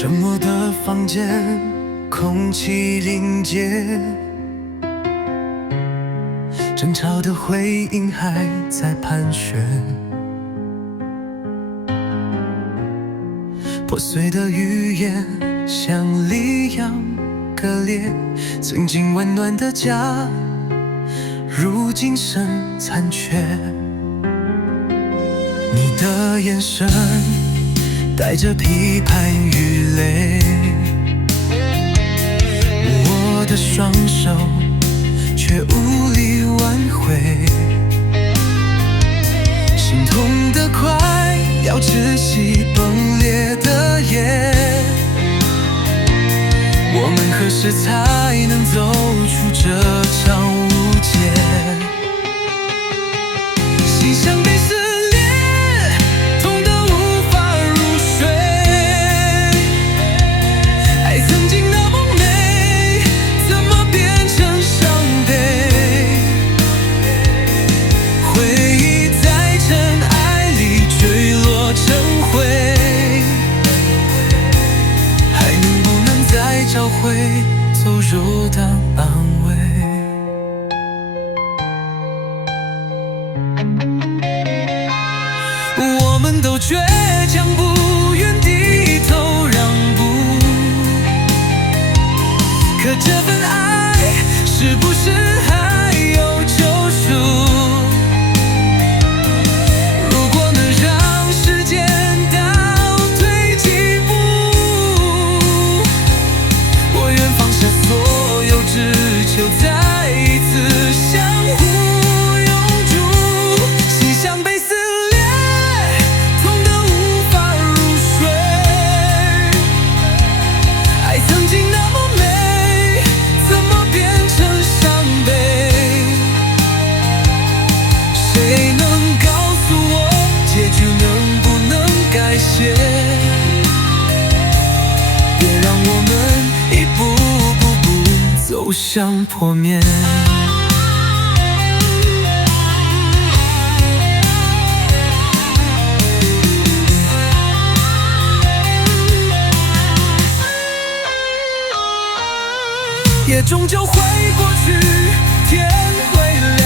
沉默的房间，空气凝结，争吵的回音还在盘旋，破碎的语言像离样割裂，曾经温暖的家，如今剩残缺。你的眼神带着批判与泪，我的双手却无力挽回，心痛得快要窒息崩裂的眼，我们何时才能走出这场误解？心像被撕裂，痛得无法入睡，爱曾经那么美，怎么变成伤悲？回忆在尘埃里坠落成灰，还能不能再找回走肉的安慰？我们都倔强，不愿低头让步，可这份爱是不是还有救赎？如果能让时间倒退几步，我愿放下所有，只求再一次相互拥住。心像被撕裂，痛得无法入睡，爱曾经那么美，怎么变成伤悲？谁能告诉我，结局能不能改写？别让我们一步步走向破灭。夜终究会过去，天会亮。